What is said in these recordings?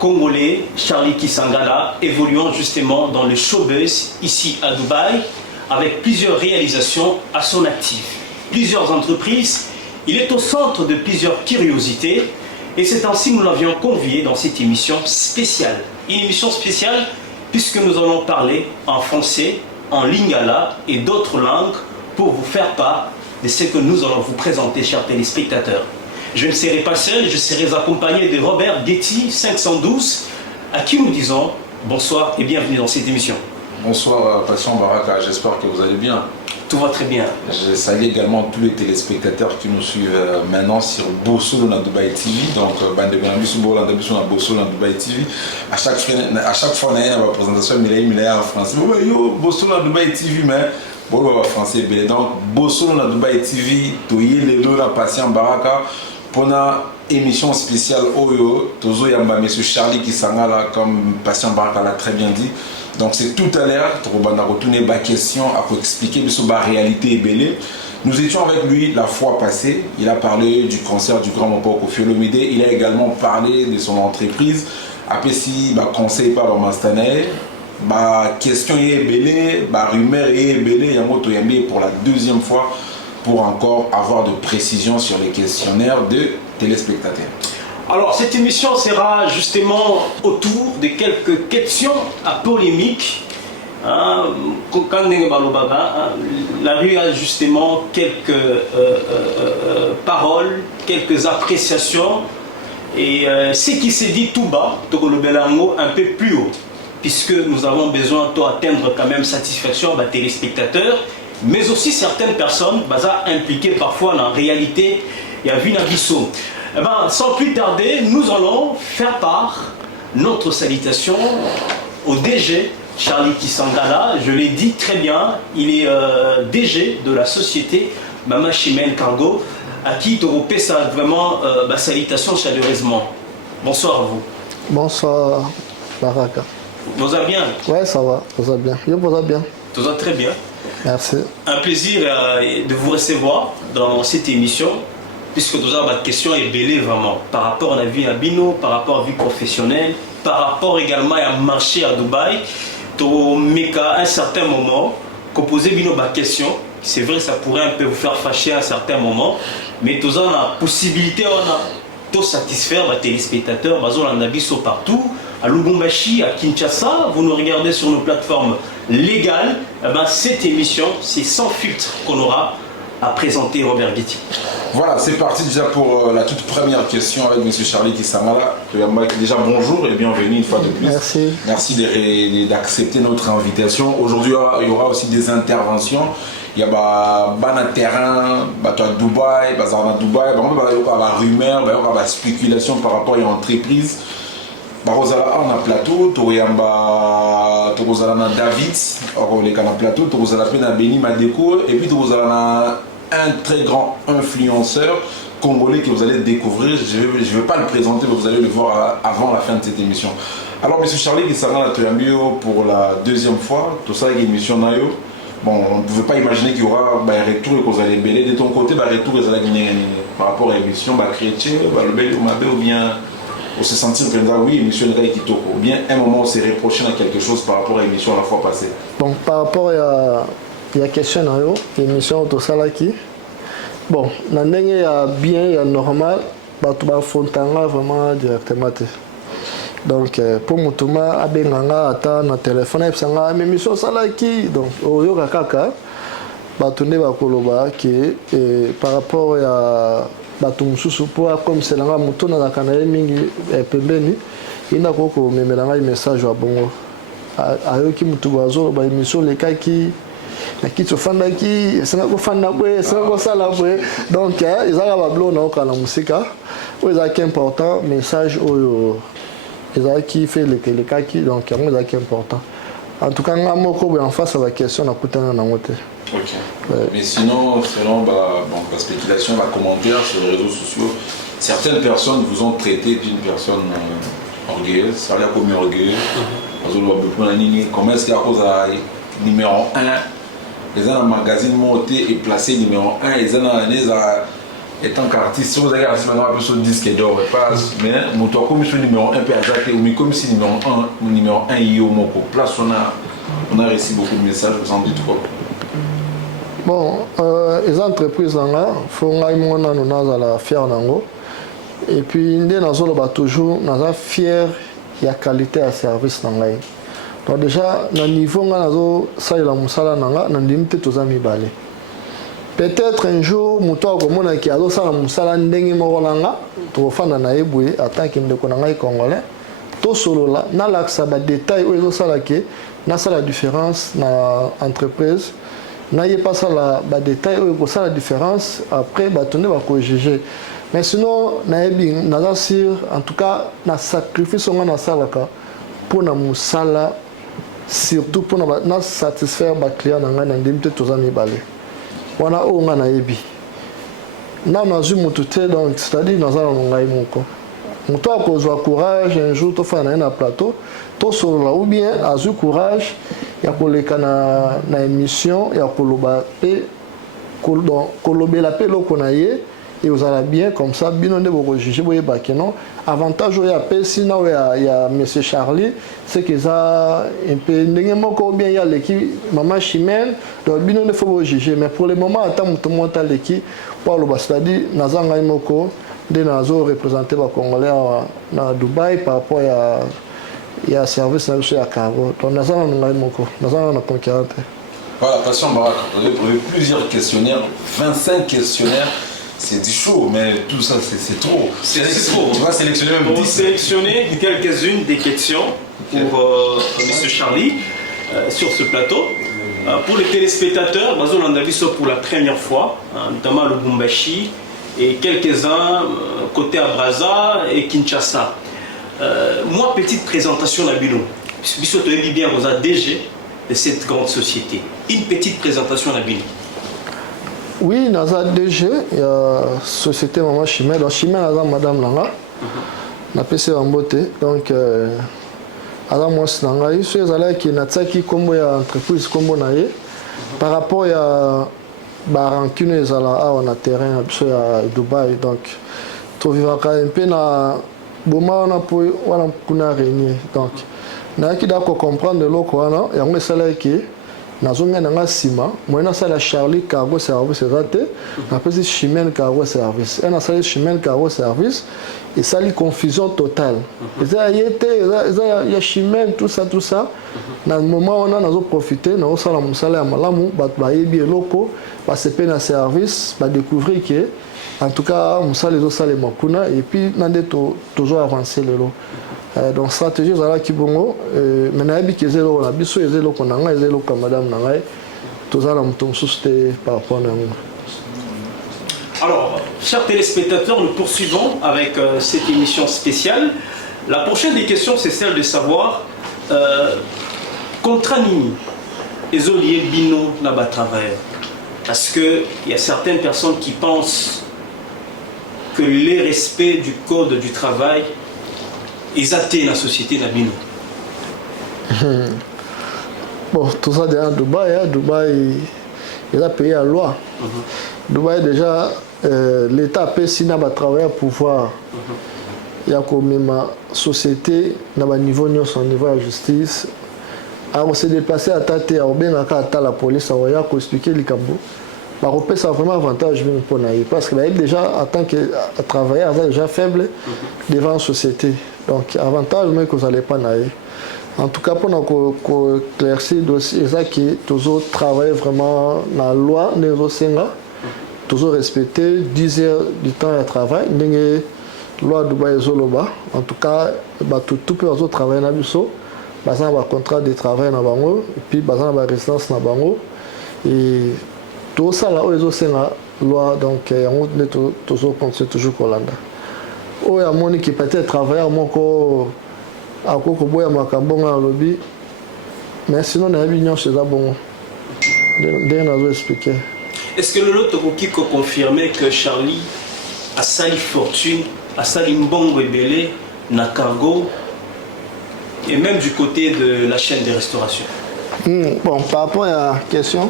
congolais Charlie Kisangala, évoluant justement dans le showbiz ici à Dubaï, avec plusieurs réalisations à son actif. Plusieurs entreprises, il est au centre de plusieurs curiosités et c'est ainsi que nous l'avions convié dans cette émission spéciale. Une émission spéciale puisque nous allons parler en français, en lingala et d'autres langues pour vous faire part de ce que nous allons vous présenter, chers téléspectateurs. Je ne serai pas seul, je serai accompagné de Robert Getty 512, à qui nous disons bonsoir et bienvenue dans cette émission. Bonsoir Patient Baraka, j'espère que vous allez bien. Tout va très bien. Je salue également tous les téléspectateurs qui nous suivent maintenant sur Bossolo dans Dubaï TV. Donc, Bossolo dans Dubaï TV. À chaque fois, on a une présentation en français. Yo, Bossolo dans Dubaï TV, mais bon, français. Donc, Bossolo dans Dubaï TV, Toye Lelo, la Patient Baraka, pour une émission spéciale Oyo, Tozo Yamba, M. Charlie Kisangala, comme Patient Baraka l'a très bien dit. Donc c'est tout à l'heure, on a retourné ma question à expliquer la réalité est belle. Nous étions avec lui la fois passée, il a parlé du concert du grand Mopoko Koffi Olomide, il a également parlé de son entreprise, après si conseil par Mastane, question est belle, rumeur est belle, Yamoto Yambe pour la deuxième fois pour encore avoir de précisions sur les questionnaires de téléspectateurs. Alors, cette émission sera justement autour de quelques questions à polémique. La rue a justement quelques paroles, quelques appréciations. Et ce qui se dit tout bas, un peu plus haut. Puisque nous avons besoin d'atteindre quand même satisfaction à téléspectateurs, mais aussi certaines personnes impliquées parfois dans la réalité. Il y a vu Nabiso. Eh ben, sans plus tarder, nous allons faire part notre salutation au DG Charlie Kisangala. Je l'ai dit très bien, il est DG de la société Mama Chimène Cargo, à qui tu ça vraiment ma salutation chaleureusement. Bonsoir à vous. Bonsoir, Baraka. Vous allez bien? Ouais, ça va, vous allez bien. Je vous allez bien. Tout va très bien. Merci. Un plaisir de vous recevoir dans cette émission. Puisque tout ça, ma question est belle vraiment par rapport à la vie à Bino, par rapport à la vie professionnelle, par rapport également à marché à Dubaï. À un certain moment, qu'on posait Bino ma question, c'est vrai ça pourrait un peu vous faire fâcher à un certain moment, mais tout ça, on a la possibilité, on a tout satisfaire les téléspectateurs, on a Bisso partout, à Lubumbashi, à Kinshasa, vous nous regardez sur nos plateformes légales, cette émission, c'est sans filtre qu'on aura à présenter Robert Getty. Voilà, c'est parti déjà pour la toute première question avec M. Charlie Kisangala. Déjà bonjour et bienvenue une fois de plus. Merci. Merci d'accepter notre invitation. Aujourd'hui, il y aura aussi des interventions. Il y a un terrain, à Dubaï, il y a la rumeur, il y a la spéculation par rapport à une entreprise. On a plateau, on a David, on a plateau, on a Béni Madeko, et puis on a un très grand influenceur congolais que vous allez découvrir. Je ne vais pas le présenter, mais vous allez le voir avant la fin de cette émission. Alors, M. Charlie Kisangala pour la deuxième fois, tout ça avec l'émission Nayo. Bon, on ne pouvait pas imaginer qu'il y aura un retour et que vous allez bêler. De ton côté, un retour par rapport à l'émission, chrétien, le bel ou bien. On se sentit que oui, l'émission est Kitoko. Ou bien un moment, on s'est reproché à quelque chose par rapport à l'émission la fois passée. Donc, par rapport à la question, l'émission de Salaki, bon, il y a bien, il y a normal, tu vas affronter vraiment directement. Donc, pour moi, tu vas attendre un téléphone, et puis l'émission Salaki, donc, au Yoga Kaka, tu vas que par rapport à bato mususu po comme c'est là muto na kanaye mingi pembeni ina koko memelanga message wa bongo ayoki mutu bazo ba émission le kaki na kitu fanda ki sanga ko fanda bwe sanga ko sala bwe donc ezaka ba blo na okala musika o ezaki important message oyo ezaki fait le kaki donc yango ezaki important en tout cas ngamoko en face à la question na kutana na ngote. Ok. Ouais. Mais sinon, selon la spéculation, la commentaire sur les réseaux sociaux, certaines personnes vous ont traité d'une personne orgueilleuse, ça veut dire comme orgueilleuse. Comment est-ce qu'il y a cause à numéro 1? Les gens dans le magazine monté et placé numéro 1, les gens dans étant qu'artiste, si vous avez artiste maintenant, un peu disque d'or, mais mon comme je suis numéro 1, peu exact, ou comme si numéro 1, il y a au Moko. Place, on a reçu beaucoup de messages, vous en dites quoi? Bon, les entreprises, il faut que nous fiers. Et puis, nous sommes toujours fiers de la qualité de service. Donc déjà, au niveau où nous avons peut-être un jour, nous avons qui a congolais. Tout solo là, na l'axe ba détail où ils ont la différence na entreprise. Na y pas ça la ba détail où ils ont la différence après ba tourner ba juger. Mais sinon na bien na sûr en tout cas na sacrifice on na salaka pour na musala surtout pour na satisfaire ba client na ngana ndimte tozami balé. Wana o ngana yebi. Na na zu mututé donc c'est-à-dire na zala ngai moko. Muto akozwa courage un jour to fa na plateau to solo ou bien azu courage ya koleka na émission ya koloba pe kolobela pe loko na ye et vous allez bien comme ça bino nde boko juger boye ba non avantage ya pe sinon ya monsieur Charlie c'est que ça un peu ndenge moko bien ya l'équipe maman Chimène donc bino ne faut juger mais pour le moment attends muto monta l'équipe pour le c'est-à-dire nazanga moko de nazo représenter les Congolais à Dubaï par rapport à service à Cargo. Donc nous avons un concurrent. Voilà, passion Barak, vous avez plusieurs questionnaires, 25 questionnaires, c'est du chaud, mais tout ça c'est trop. C'est trop. Tu vas sélectionner même 10. On va sélectionner quelques-unes des questions pour M. Charlie sur ce plateau. Pour les téléspectateurs, on a vu ça pour la première fois, notamment le Bumbashi. Et quelques-uns côté Abraza et Kinshasa. Moi, petite présentation à Bilo. Bissot est bien aux DG de cette grande société. Une petite présentation à Bilo. Oui, dans la DG, il y a la société Maman Chimène. Donc, Chimène, il y a Madame Langa. On a PC en beauté. Donc, moi, c'est Langa. Il y a qui est comme entreprise comme par rapport à rancune ezala on a terrain à Dubaï donc to vivaka un peu na boma na po wana kuna régner donc na ki da ko comprendre loko wana yango sala ki nazonga na sima moi na sala Charlie Cargo Service ezate na pesi Chimène Cargo Service et na sala Chimène Cargo Service et ça li confusion totale ça ya Chimène tout ça na moment on a nazo profiter na sala musala ya malamu ba yebi loko parce que na service va découvrir que en tout cas musala les sala makuna et puis nande toujours avancer le lot donc stratégie za la kibongo maintenant yebi que zelo na biso ezelo konanga ezelo ka madame nangai tozala mutum susté par rapport à nous. Alors, chers téléspectateurs, nous poursuivons avec cette émission spéciale. La prochaine des questions, c'est celle de savoir contre Nini, les oliers bino n'a travailleur. Parce qu'il y a certaines personnes qui pensent que les respects du code du travail est athée dans la société d'Abino. Bon, tout ça derrière Dubaï, Dubaï, il a payé la loi. Dubaï déjà, l'État paye si n'a pas travaillé à pouvoir. Il y a comme ma société, n'a pas niveau ni son niveau de justice. Alors se déplacer à Tate, à Obenaka, à la police, à expliquer les cambo. Ça a vraiment avantage pour nous. Parce que déjà, en tant que travailleur, il est déjà faible devant la société. Donc, avantage, mais que vous n'allez pas naïr. En tout cas, pour nous éclaircir le dossier, c'est que toujours travailler vraiment dans la loi, toujours respecter 10 heures du temps de travail. La loi de Dubaï Zoloba, en tout cas, tout peut travailler dans le bureau. Il y a un contrat de travail dans le bango, et puis il y a une résidence dans le bango. Et tout ça, là, c'est la loi, donc on est toujours continué, toujours Colanda. Il y a des gens qui peut-être travaillent à Kokoboya Makambonga lobby, mais sinon, il y a des gens qui sont bon. Je vais expliquer. Est-ce que le lot qui confirmait que Charlie a sali fortune, a sali mbongo ebele, na cargo, et même du côté de la chaîne de restauration? Bon, par rapport à la question,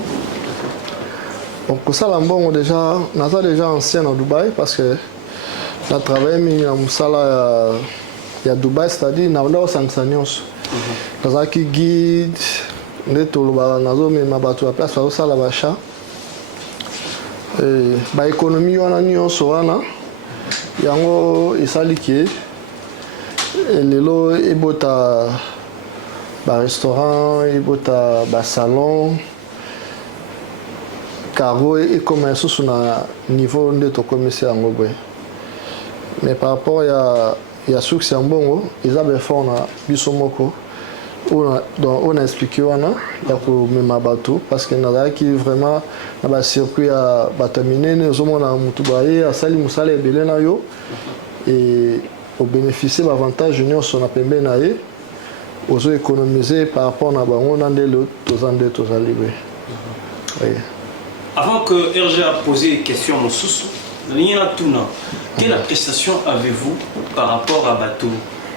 Pour ça, on déjà ancien à Dubaï parce que on a travaillé à Dubaï, c'est-à-dire dans le Sansanios. Dans un guide, on est tout le monde, mais ma bateau à place, ça la vacha. L'économie, on a mis en soana. Yango isaliki. Lelo ibota restaurant, ibota salon. Caro et commerce sur le niveau de ton commissaire en Gobé. Mais par rapport à succès en bon, ils avaient fait un bisomoko. On a expliqué pour même bateau parce que nous qui vraiment un circuit à bataminer nous avons un mutubaye à sali musale belena yo et au bénéficier l'avantage junior son appembe naé aux économiser par rapport à bango dans des lots tous en deux tous en libre. Avant que RG a posé une question à Moussous, quelle appréciation avez-vous par rapport à Bateau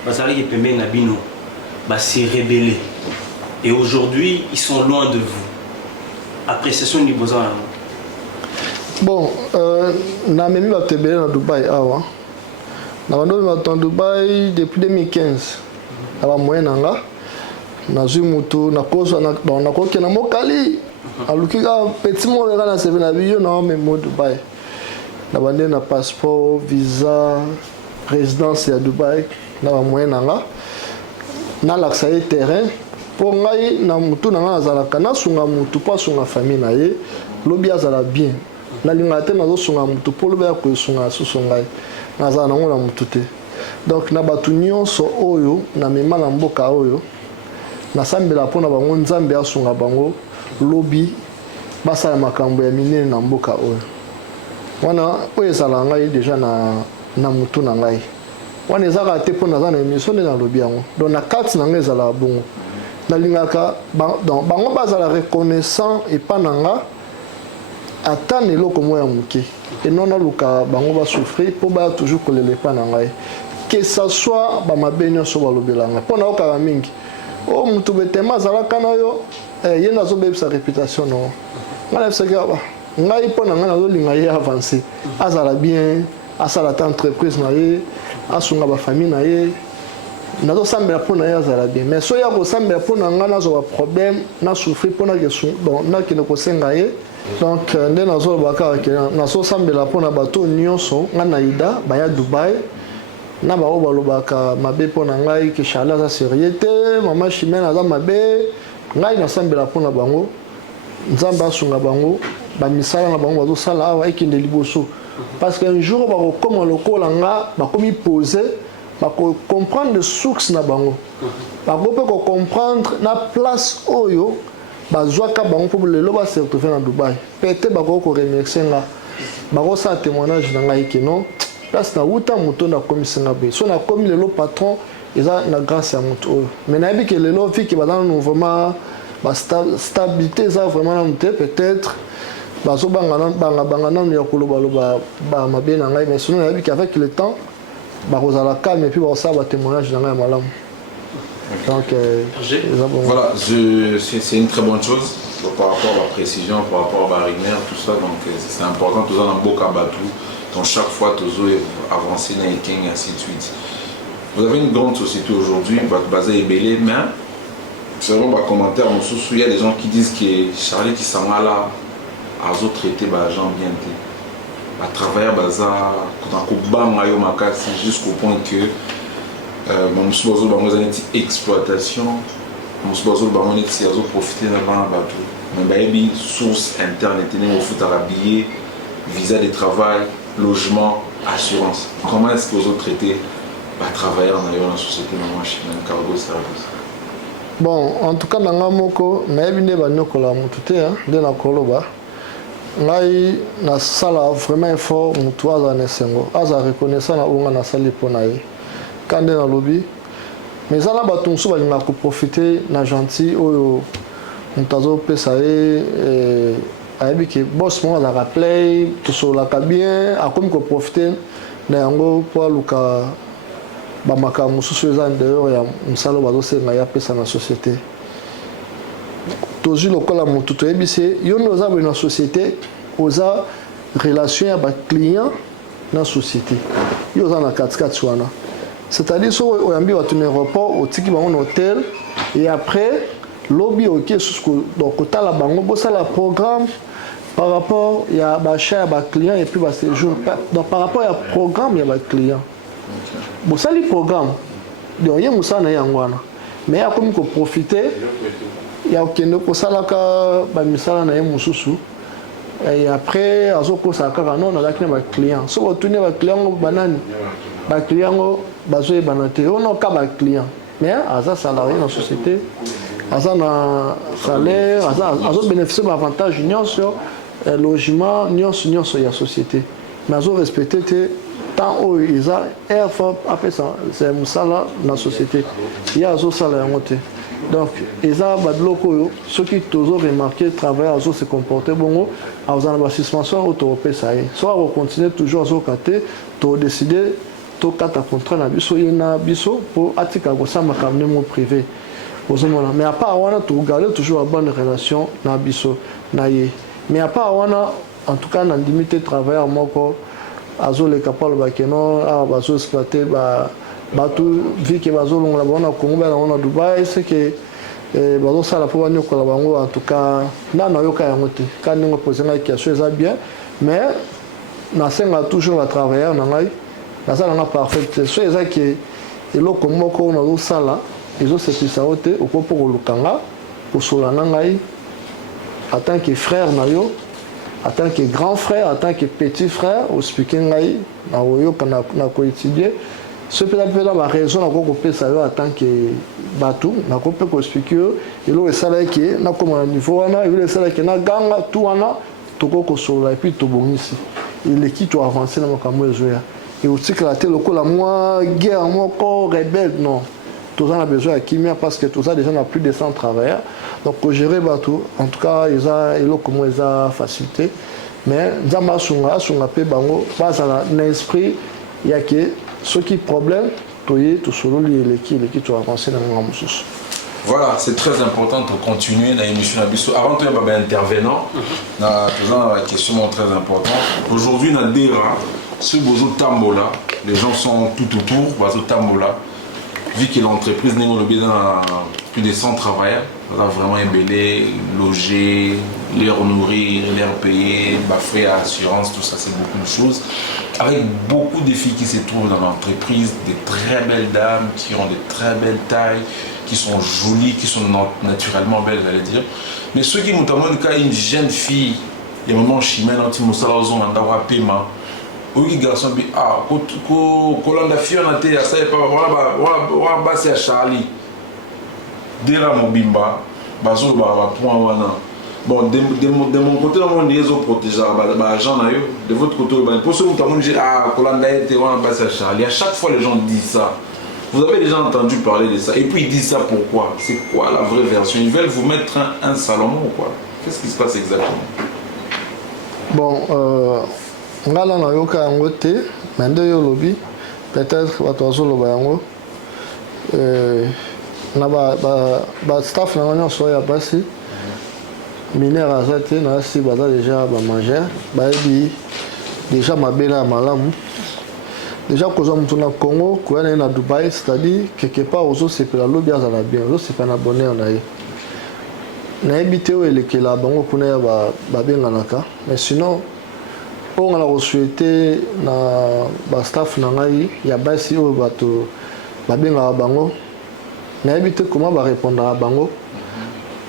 Bazali et Pembe Nabino s'est rebellé et aujourd'hui ils sont loin de vous. Appréciation du besoin. Bon, na même pas te à Dubaï avant. Na en Dubaï depuis 2015. Avant moyen nanga. Na zumutu na kosa na koke na mokali. Alukika petit mot le na seve na biyo na même mot Dubaï. Na bande na passeport, visa, résidence à Dubaï na moyen nanga. Na l'accès terrain pour ngai na mutu na nga azalaka na sunga mutu pa sunga famille na ye lobi azala bien na linga te na zo sunga mutu po lobi ya ko sunga susu ngai na azala na ngona mutu te donc na batu nyonso oyo na mema na mboka oyo na sambela pona bango nzambe asunga bango lobi basala makambo ya minene na mboka oyo wana oyo ezala ngai deja na mutu na ngai wana ezaka te mpo naza na émission nde nalobi yango donc na kati na ngai ezalaka bongo nalingaka donc bango bazala reconnaissant epa na nga ata na eloko moko ya moke eno naluka bango basouffrir mpo baya toujours kolela epa na ngai que ça soit bamabe nyonso balobela ngai mpo naokaka mingi o motu betema azalaka na yo ye nazobebisa réputation no ngai nayebisaki ngai mpo na ngai nazolinga ye avance azala bien asala ta entreprise na ye asunga ba famille na ye nazo sambela pona ya zala bien mais so ya ko sambela pona nga nazo ba problème na souffrir pona ke donc na ki ne ko senga ye donc nde nazo ba ka ke nazo sambela pona bato nyonso nga na ida ba ya Dubai na ba o balobaka mabe pona ngai ke chala za sérieuté mama chimena za mabe ngai na sambela pona bango nzamba asunga bango ba misala na bango bazo sala awa ekinde liboso. Parce qu'un jour, comme le colanga, comme il posait, comprendre le source na bango. Comprendre la place oyo, bazwaka bango pour le loba se retrouver dans Dubaï. Peut-être bako ko remercier nga. Bako sa témoignage na ngai que non. Place na uta muto na commis na be. So na commis le patron, eza na grâce à muto oyo. Mais na bi que le lo fi que bazana vraiment stabilité ça vraiment na muto peut-être baso bangana ya koloba ba mabe na ngai mais sinon avec le temps bakozala calme et puis ça va témoignage na ngai malamu donc voilà c'est une très bonne chose par rapport à la précision par rapport à la rivière tout ça donc c'est important tout ça dans boka batou donc chaque fois toujours avancer dans les et ainsi de suite. Vous avez une grande société aujourd'hui basée à Belé mais selon les commentaires il y a des gens qui disent que Charlie qui s'en va là à autres traiter les gens bien à travers bazar jusqu'au point que mon soubazo bango exploitation mon soubazo bango c'est profiter d'avant bateau mais baby source internet au foot à billet visa de travail logement assurance comment est-ce que vous autres traiter les travailleurs dans la société dans cargo service. Bon en tout cas dans ngamoko na ebine banyokola mutute de na koloba ngai na sala vraiment effort mutu aza na sengo aza reconnaissant na unga na sali pona ye kande na lobi mais zala bato musu balinga ko profiter na gentil oyo mutazo pesa ye ayebi ke boss mo aza rappelé tout cela ka bien akomi ko profiter na yango po luka ba makamu musu eza dehors ya musalo bazo senga ya pesa na société tozi lokola mutu toyebi se yo ndoza bo na société oza relation ya client na société yo oza na katikati wana c'est-à-dire so oyambi bato na aéroport otiki bango na hôtel et après lobby oke susu donc kotala bango bosala programme par rapport ya bachat ya baclient et puis baséjour donc par rapport ya programme ya baclient bosali programme donc ye mosala na ye yango wana mais akomi koprofite ya okende kosalaka bamisala na ye mosusu et après azokosala kaka non nazalaki na baclient soki otuni baclient ngo banani baclient ngo bazoyebana te ono ka baclient mais aza salarié na société aza na salaire azobénéficie baavantage nyonso logement nyonso ya société mais azorespecte te tant oyo eza airfort apesa mosala na société ye azosala yango te donc eza babiloko oyo soki tozoremarke travailleur azose comporte bongo azala na basuspension oyo tokopesa ye so akocontinue toujours azoka te todeside tokata contrat na biso ye na biso mpo atika kosambaka ndemo privé ozomona mais à part wana togarde toujours la bonne relation na biso na ye mais à part wana en tout cas na limité travailleur moko azoleka palo bakeno awa bazoexploite bato vi ke bazolongola bango na Congo bana bango na Dubai c'est que bazosala mpo banyokola bango en tout cas nano ayoka yango te ka ndenge posé ngai question eza bien mais nasenga toujours batravailleur na ngai nasala nga parfait te so eza ke eloko moko nazosala ezosepisa yo te okopo koluka nga kosola na ngai en tant que frère na yo en tant que grand frère en tant que petit frère ospike ngai na oyoka na koétudier so mpenza baraison nakoki kopesa yo en tant que bato nakoki mpe kospike yo eloko esalaki ke nakoma na niveau wana eloko esalaki ke naganga tu wana tokoki kosolola epuis tobongisi eleki toavance na makambo ezoya eotikala te lokola mwa guerre moko rebelle non toza na besoin ya kimia parce que toza déjà na plus de 100 travailleurs donc kogere bato en tout cas eza eloko mo eza facilité mais nzambe asunga mpe bango bazala na esprit ya ke soki problème toye tosololi eleki toavance na ngonga mosusu. Voilà, c'est très important de continuer dans l'émission Nabiso. Avant tout, il y a un intervenant. La question est très importante. Aujourd'hui, dans Dera, ce Bozo Tambola, les gens sont tout autour, Bozo Tambola. Vu que l'entreprise n'est pas plus de 100 travailleurs, on a vraiment ébellé, loger, les nourrir, les payer, frais à assurance, tout ça, c'est beaucoup de choses. Avec beaucoup de filles qui se trouvent dans l'entreprise, des très belles dames qui ont de très belles tailles, qui sont jolies, qui sont naturellement belles, j'allais dire. Mais ceux qui m'ont demandé quand une jeune fille, il y a un moment chimène, un petit moussala aux ondes, un paiement. Oui, garçon, Colanda Fiona, ça y est pas, voilà, c'est à Charlie. Dera Mobimba, Bazo, point wana. Bon, de mon côté, on est protégé, de votre côté, pour ceux qui ont dit, Colanda était, on va passer à Charlie. À chaque fois, les gens disent ça. Vous avez déjà entendu parler de ça. Et puis ils disent ça pourquoi? C'est quoi la vraie version? Ils veulent vous mettre un Salomon ou quoi? Qu'est-ce qui se passe exactement? Bon, ngala na yoka yango te, mais nde yo lobi, peut-être bato bazoloba yango. Na ba staff na nyonso ya basi minere aza te na si baza déjà bamagere bayebi déjà mabele ya malamu. Déjà kozwa mutu na Congo koya na ye na Dubai, c'est-à-dire quelque part ozosepela lobi azala bien, ozosepela na bonheur na ye. Nayebi te oyo elekela bango kuna ya babenganaka, mais sinon oyo nga na kosouhaite na bastaff na ngai ya basi oyo bato babengaka bango, nayebi te comment barépondaka bango.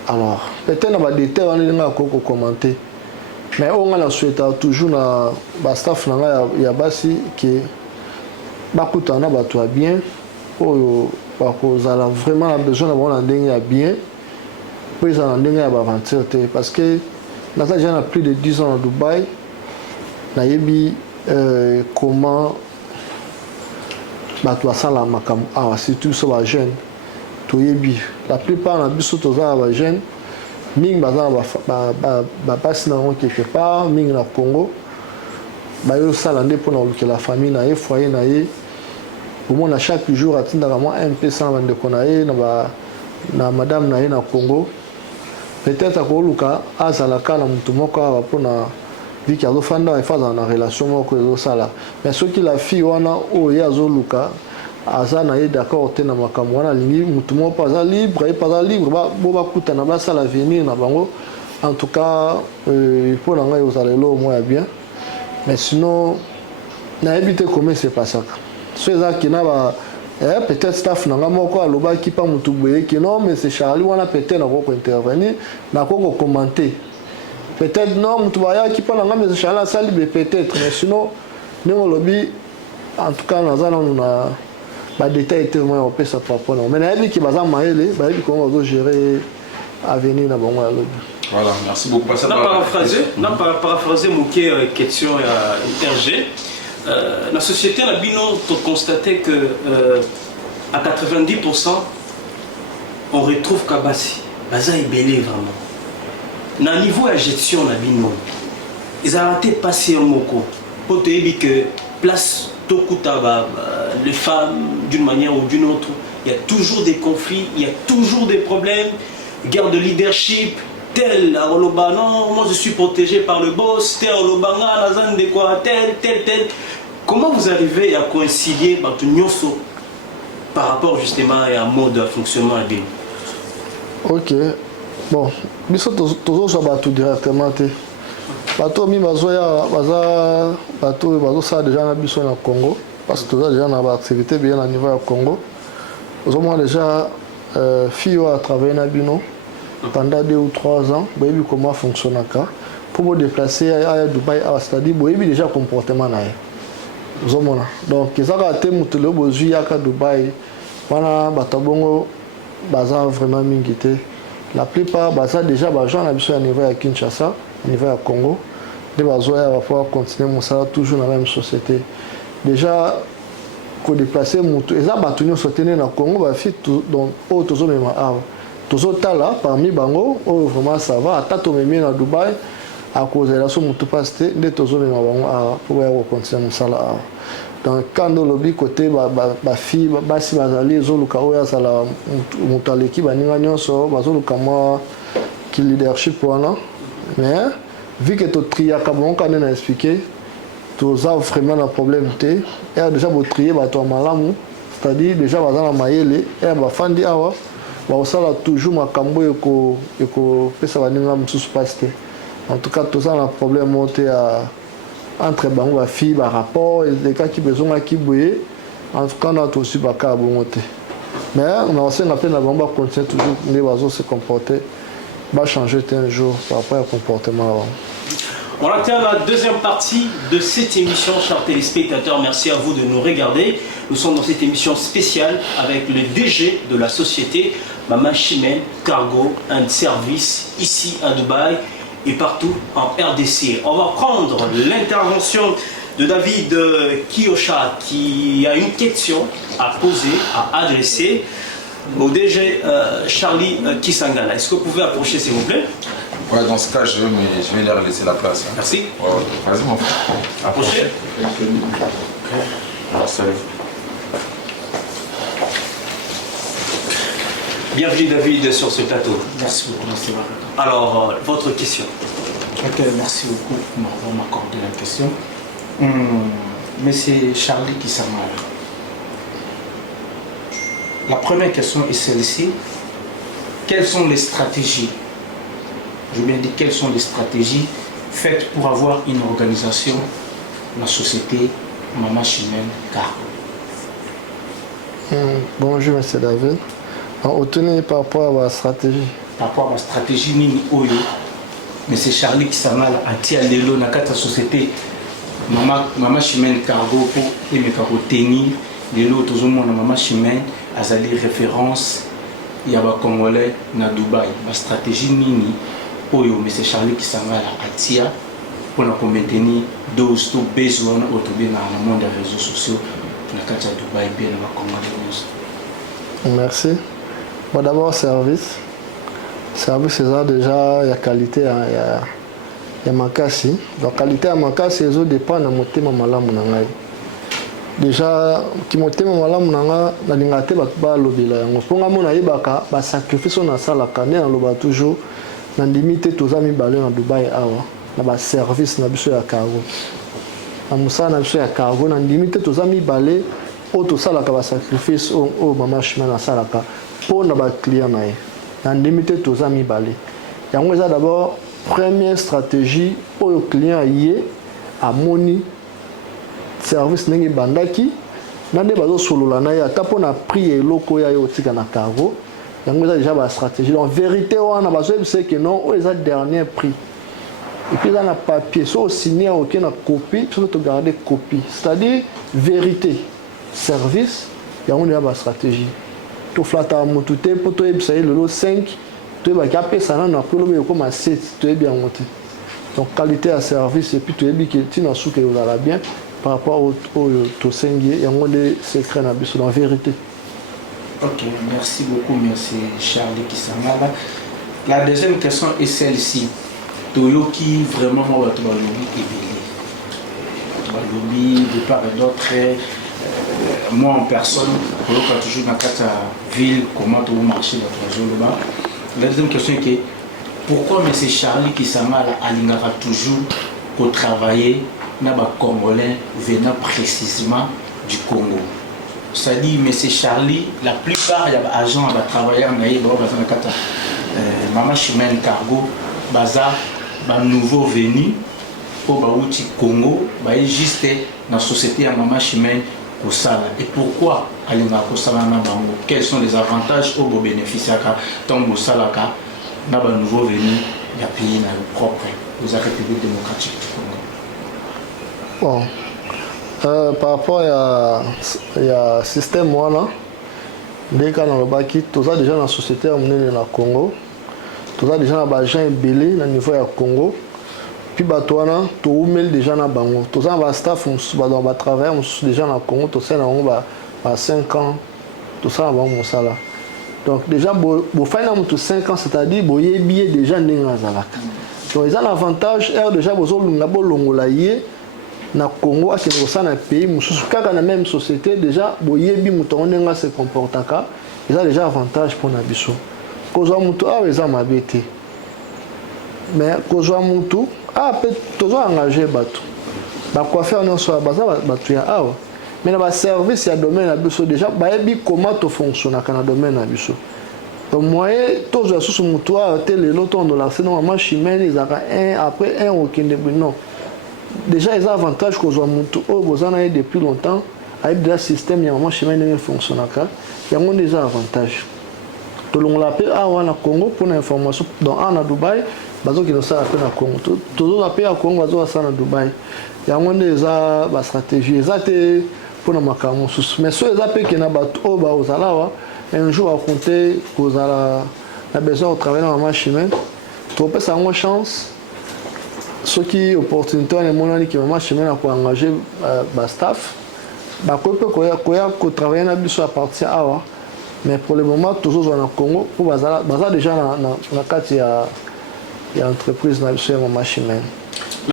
Alors peut-être na badétail wana nga akoki kokommente, mais oyo nga na souhaitaka toujours na bastaff na ngai ya basi ke bakutana bato ya bien oyo bakozala vraiment na besoin na bango na ndenge ya bien po ezala na ndenge ya baaventure te parce que naza déjà na plus de 10 ans na Dubai, nayebi comment bato basala makambo awa surtout so bajeune toyebi la plupart na biso toza na bajeune mingi baza na bapasi na bango quelque part mingi na Congo bayosala nde mpona kolukela famille na ye foyer na ye omona chaque jour atindaka mwa MP100 bandeko na ye na madame na ye na Congo peut-être akoluka azalaka na motu moko awa mpona vu qu'il y a des fois dans la relation que ça mais ce qui la fille wana o ya zoluka azana est d'accord te na makambo wana lingi mutu mo pas libre et pas libre ba bo ba kutana ba ça l'avenir na bango en tout cas il faut nga yo salelo au moins bien mais sinon na éviter comment c'est pas ça ceux qui na ba peut-être staff nanga moko aloba ki pa mutu boye ki non mais c'est Charlie wana peut-être na ko intervenir na ko commenter peut-être non mutu baya ki pa nanga mais c'est Charlie ça libre peut-être mais sinon nous lobby en tout cas na zana na ba détail tellement on peut ça par rapport mais na yebi ki baza maele ba yebi comment on gérer avenir na bango lobby. Voilà, merci beaucoup. Na paraphraser mon question intergé. La société la bino to constaté que à 90% on retrouve Kabasi. Baza est belé vraiment. Na niveau de gestion la bino. Ils ont arrêté de passer un moko pour te dire que place Tokutaba les femmes d'une manière ou d'une autre, il y a toujours des conflits, il y a toujours des problèmes, guerre de leadership. Tel Oloba, non, moi je suis protégé par le boss, tel Olobanga, Nazan de quoi, tel. Comment vous arrivez à coïncider par rapport justement à un mode de fonctionnement à bien? Ok, bon, nous sommes toujours directement. Bateau mi bazoya bateau ça déjà na biso na Congo parce que toujours déjà na activité bien à niveau du Congo. Nous avons déjà fille à travailler na bino pendant 2 ou 3 ans, boyebi comment fonctionne ka pour me déplacer à Dubaï, c'est-à-dire boyebi déjà comportement na. Nous avons donc ils ont raté mutelo bozui à Dubaï. Wana batabongo baza vraiment mingité. La plupart baza déjà bajan na biso à niveau à Kinshasa, à niveau à Congo. Des bazoya va pouvoir continuer mon salaire toujours dans la même société. Déjà ko déplacer mutu eza batunyo sotenir na Congo ba fit donc autozo même à tozotala parmi bango oyo vraiment ça va ata tomemi na Dubaï à cause de la somme mutu pasté nde tozomema bango a pour continuer mosala awa donc quand lobby côté ba fille basi bazali ezoluka oyo azala mutu aleki baninga nyonso bazoluka mwa ki leadership wana mais vu que totriaka bango quand on a expliqué toza vraiment un problème te et déjà bo trier bato malamu c'est-à-dire déjà bazana mayele et bafandi awa baosala toujours makambo eko pesa baninga mosusu pasi te en tout cas toza na problème monté entre bango bafille barapport elekaki bezongaki boye en tout cas na tosi baka bongo te mais on a aussi na peine na bango bacontinue toujours nde bazo se comporter changer un jour par rapport au comportement. On atteint la deuxième partie de cette émission, chers téléspectateurs. Merci à vous de nous regarder. Nous sommes dans cette émission spéciale avec le DG de la société Mama Chimène Cargo and Service ici à Dubaï et partout en RDC. On va prendre l'intervention de David Kiyosha qui a une question à poser, à adresser au DG Charlie Kisangana. Est-ce que vous pouvez approcher s'il vous plaît? Ouais, dans ce cas, je vais leur laisser la place. Hein. Merci. Ouais, vas-y mon frère. Approchez. Salut. Bienvenue David sur ce plateau. Merci beaucoup, merci. Alors, votre question. Ok, merci beaucoup pour m'accorder la question. Monsieur Charlie Kisangana. La première question est celle-ci. Quelles sont les stratégies, je viens de dire quelles sont les stratégies faites pour avoir une organisation, la société Mama Chimène Cargo? Bonjour M. David. On tenait par rapport à la stratégie. Par rapport à la stratégie, Nini Oyo, M. Charlie Kisangana a tiré de l'eau dans la société Mama Chimène Cargo pour les tenir de l'eau, tout le monde Mama Chimène a des références. Il y a des Congolais na Dubaï. La stratégie Nini Oyo, M. Charlie Kisangana a tiré pour maintenir d'autres besoins dans le monde des réseaux sociaux dans Dubaï et dans le Congolais. Merci. Bon, d'abord, service. Service, c'est déjà la qualité, il y a makasi. La qualité à makasi, c'est dépend de mon thème malamu nangai. Déjà, qui mon thème malamu nanga, na lingate ba lobila yango. Ponga mona yebaka ba sacrifice na sala kané na loba toujours na limite tous amis balé en Dubaï awa. na service na biso ya cargo na musala na biso ya cargo na limite toza mibale oyo tosalaka sacrifice oyo mama Chimène asalaka mpo na client na ye na limite toza mibale yango eza d'abord première stratégie oyo client ye amoni service ndenge bandaki na nde bazosolola na ye ata mpo na prix ya eloko ya ye otika na cargo yango eza déjà stratégie donc vérité wana bazoyebisa ke non oyo eza dernier prix et puis eza na papier so osigné oke na copie soki togarde copie c'est-à-dire vérité service yango nde ya stratégie toflataka motu te mpo toyebisa ye lelo 5 toyebaki apesana na po lobi ekoma 7 toyebi yango te donc qualité ya service et puis toyebi ke ntina suka ezala bien par rapport oyo tosengi ye yango nde secret na biso dans vérité. Ok, merci beaucoup, merci Charlie Kisangala. La deuxième question est celle-ci. Toyo qui vraiment moi tu vas lobby ébélé. Tu vas lobby de part et d'autre. Moi en personne, quand toujours dans la ville, comment tu vas marcher dans le là. La deuxième question est que pourquoi M. Charlie Kisangala alingara toujours pour travailler dans les Congolais venant précisément du Congo? C'est-à-dire, M. Charlie, la plupart des agents qui travaillent en Mama Chimène Cargo, baza nouveau venu pour Baouti Congo, juste dans la société à Mama Chimène Kosala. Et pourquoi Alinga Kosala na bango? Quels sont les avantages au bénéficiaires tant Kosala na ba nouveau venu ya pays na propre la République démocratique du Congo? Bon. Par rapport à système wana dès qu'on a rebaki toza déjà dans la société à monene na Congo toza déjà na ba gens ebele na niveau ya Congo puis bato wana to umel déjà na bango toza ba staff ba travailler déjà na Congo to sena bango ba 5 ans to ça bango mosala donc déjà bo faina mutu 5 ans c'est-à-dire boyebi déjà ndenge azalaka donc ils ont l'avantage déjà bozolunga bolongola ye na Congo à ce na pays mususu kaka na même société déjà boyebi mutu onenga se comportaka ils ont déjà avantage pour na biso kozwa mutu awa eza mabe te mais kozwa mutu peut tozo engager bato ba coiffeur nyonso baza bato ya awa mais na ba service ya domaine na biso déjà bayebi comment to fonctionnaka na domaine na biso donc moyen tozwa susu mutu awa te lelo tondo la seno Mama Chimène ezaka un après un okende non. Déjà, ils ont avantage que vous avez depuis longtemps, avec le système, il y a un système qui fonctionne. Il y a des avantages. Tout le monde l'appelle à Congo pour l'information. Donc, à Dubaï, ils ont à Congo. Tout le monde appelle à Congo, ils ont à Dubaï. Il y a des stratégies. Ils ont pour les mais ceux qui ont un jour à compter, vous avez besoin de travailler dans la machine. Tu peux avoir une chance. Ce qui est opportunité, c'est que Mama Chimène a engagé le staff. Il peut travailler dans la partie awa. Mais pour le moment, toujours dans le Congo, pour déjà dans la entreprise de Mama Chimène.